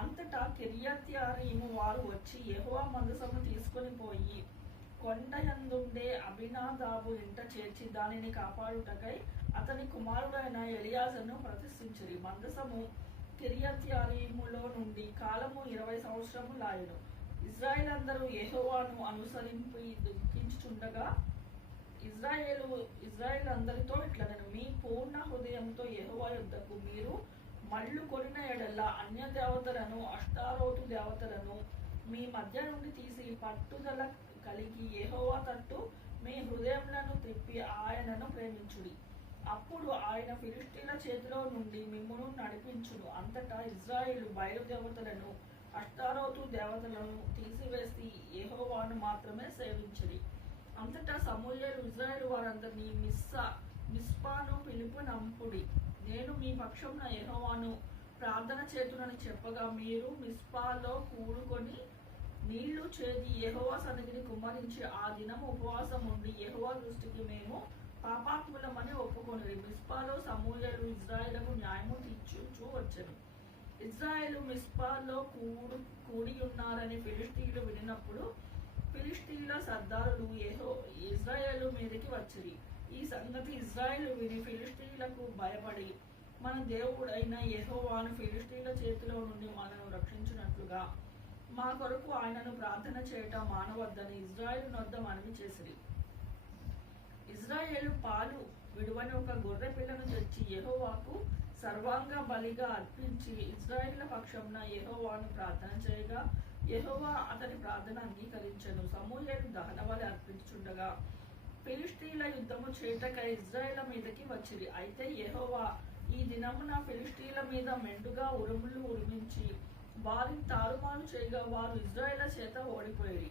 అంతటా కిర్యత్యారీము వారు వచ్చి యెహోవా మందసమును తీసుకొని పోయి కొండయందుండే అబీనాదాబు ఇంట చేర్చి దానిని కాపాడుటకై అతని కుమారుడైన ఎలియాజరును ప్రతిష్ఠించిరి. మందసము కిర్యత్యారీములో నుండి కాలము 20 సంవత్సరములాయెను. ఇశ్రాయేలందరూ యెహోవాను అనుసరించి దుఃఖించుచుండగా ఇశ్రాయేలు అందరితో ఇట్లనెను, మీ పూర్ణ హృదయంతో యెహోవా యొద్దకు మీరు మళ్ళు కొనిన ఎడల అన్య దేవతలను అష్టారోతు దేవతలను మీ మధ్య నుండి తీసి పట్టుదల కలిగి యెహోవా తట్టు మీ హృదయములను త్రిప్పి ఆయనను ప్రేమించుడి. అప్పుడు ఆయన ఫిలిష్తీయుల చేతిలో నుండి మిమ్మును నడిపించును. అంతటా ఇశ్రాయేలు బయలుదేవతలను అష్టారోతు దేవతలను తీసివేసి యెహోవాను మాత్రమే సేవించిరి. అంతటా సమూయేలు ఇశ్రాయేలు వారందరినీ మిస్పాను పిలుపునంపుడి. నేను మీ పక్షమున యెహోవాను ప్రార్థన చేతునని చెప్పగా మీరు మిస్పాలో కూడుకొని నీళ్లు చేది యెహోవా సన్నిధిని కుమ్మరించి ఆ దినము ఉపవాసం ఉండి యెహోవా దృష్టికి మేము పాపాత్ములమని ఒప్పుకొనిరి. మిస్పాలో సమూయేలు ఇశ్రాయేలుకు న్యాయము తీర్చుచూ వచ్చెను. ఇశ్రాయేలు మిస్పాలో కూడి ఉన్నారని ఫిలిష్తీయులు వినినప్పుడు ఫిలిష్తీయుల సర్దారులు ఇశ్రాయేలు మీదకి వచ్చిరి. ఈ సంగతి ఇశ్రాయేలు విని ఫిలిష్తీయులకు భయపడి మన దేవుడైన యెహోవాను ఫిలిష్తీయుల చేతిలో నుండి మనను రక్షించినట్లుగా మా కొరకు ఆయనను ప్రార్థన చేయటం మానవద్దని ఇశ్రాయేలు నొద్ద మనవి చేసిరి. ఇశ్రాయేలు పాలు విడువని ఒక గొర్రె పిల్లను తెచ్చి యెహోవాకు సర్వాంగ బలిగా అర్పించి ఇశ్రాయేళ్ల పక్షంన యెహోవాను ప్రార్థన చేయగా యెహోవా అతని ప్రార్థన అంగీకరించెను. సమూయేలు దహన బలి అర్పించుచుండగా ఫిలిష్తీయుల యుద్ధము చేయుటకై ఇశ్రాయేలు మీదకి వచ్చిరి. అయితే యెహోవా ఈ దినమున ఫిలిష్తీయుల మీద మెండుగా ఉరుములు ఉరిమించి వారిని తారుమారు చేయగా వారు ఇశ్రాయేళ్ల చేత ఓడిపోయిరి.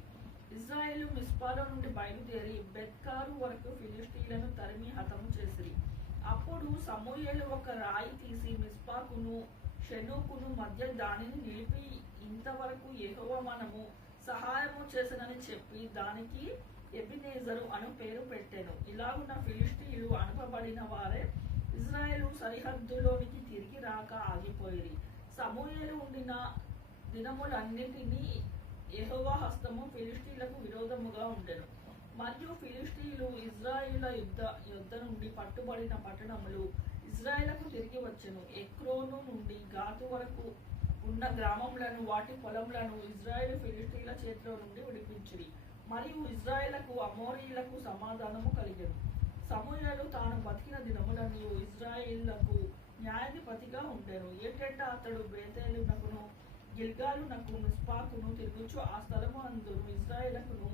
ఇశ్రాయేలు మిస్పాలో నుండి బయలుదేరి బెత్కారు వరకు ఫిలిష్తీయులను తరిమి హతము చేసిరి. అప్పుడు సమూయేలు ఒక రాయి తీసి మిస్పాకును షెనూకును మధ్య దానిని నిలిపి ఇంతవరకు యెహోవా మనము సహాయము చేసనని చెప్పి దానికి ఎబినేజరు అను పేరు పెట్టెను. ఇలాగున్న ఫిలిష్తీయులు అనుపబడిన వారే ఇశ్రాయేలు సరిహద్దులోనికి తిరిగి రాక ఆగిపోయిరి. సమూయేలు ఉండిన దినములన్నిటినీ యెహోవా హస్తము ఫిలిష్తీయులకు విరోధముగా ఉండెను. మరియు ఫిలిష్తీయులు ఇశ్రాయేలు యుద్ధ నుండి పట్టుబడిన పట్టణములు ఇశ్రాయేలుకు తిరిగి వచ్చెను. ఎక్రోను నుండి గాతు వరకు ఉన్న గ్రామములను వాటి పొలములను ఇశ్రాయేలు ఫిలిష్తీయుల చేతిలో నుండి విడిపించిరి. మరియు ఇశ్రాయేలుకు అమోరీయులకు సమాధానము కలిగెను. సమూయేలు తాను బతికిన దినములను ఇశ్రాయేలుకు న్యాయాధిపతిగా ఉండెను. ఏటేటా అతడు బేతేలునకును గిల్గాలునకు మిస్పాకును తిరుగుచు ఆ స్థలము అందును ఇశ్రాయేలుకును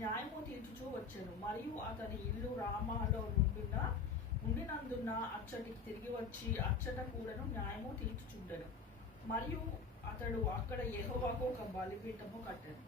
న్యాయము తీర్చుచూ వచ్చెను. మరియు అతని ఇల్లు రామాలో ఉండినందున అచ్చటికి తిరిగి వచ్చి అచ్చట కూడాను న్యాయము తీర్చుచుండెను. మరియు అతడు అక్కడ యెహోవాకు ఒక బలిపీఠము కట్టెను.